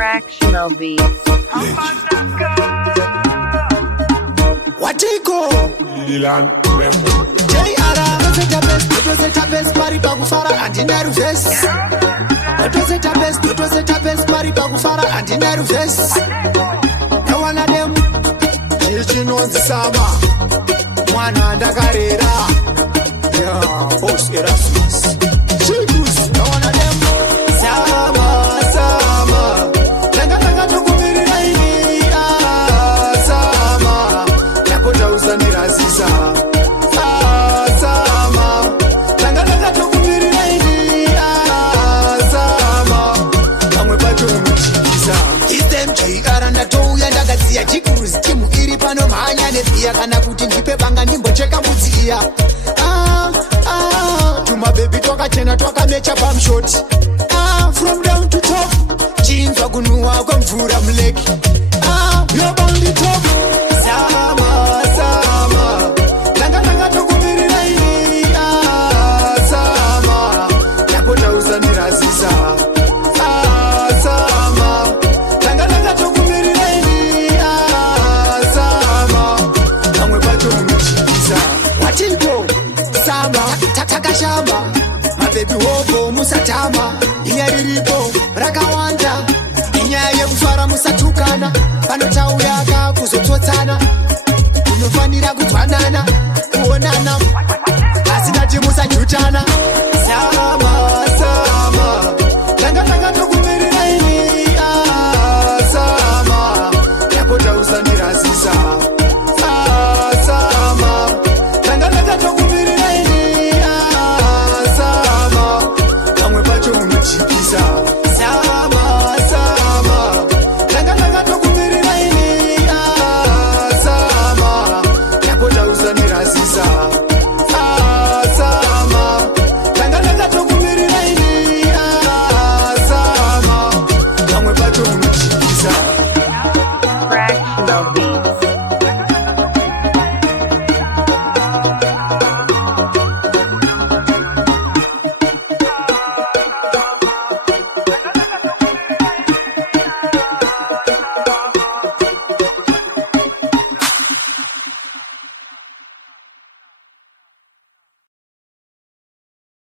Fractional beats. Watiko Dylan JR Dotoseta best pari pakufara handina ruvesi Dotoseta best pari pakufara handina ruvesi Nawana dem Chichinonzi sama Mwana ndakarera Yeah, boss Erasmus Chikus Nawana dem Sama Tanga tokumirira ini Sama Nakota uzanira sisa Sama Tanga tokumirira ini Sama Kamwe pato muchikiza Istem chikara ndatouya ndakadziya chikuruzi timu iri pano mhanya nebhiya kana kuti ndipe banga ndimbocheka mudziya Tuma baby twakachena twakamecha pamushoti From down to top Chinzwa kunuwa kwemvura muleki You're on the top Sama Tanga tokumirira ini Sama Nakota uzanira sisa Sama Tanga tokumirira ini Sama Kamwe pato muchikiza Watiko Sama Takashamba Mabebi wopo musatama Iya riripo rakawanda Inyaya yekufara musatukana Panotauya kakuzotsotsana Unofanira kutwanana Kuonana Asi ngati musajutana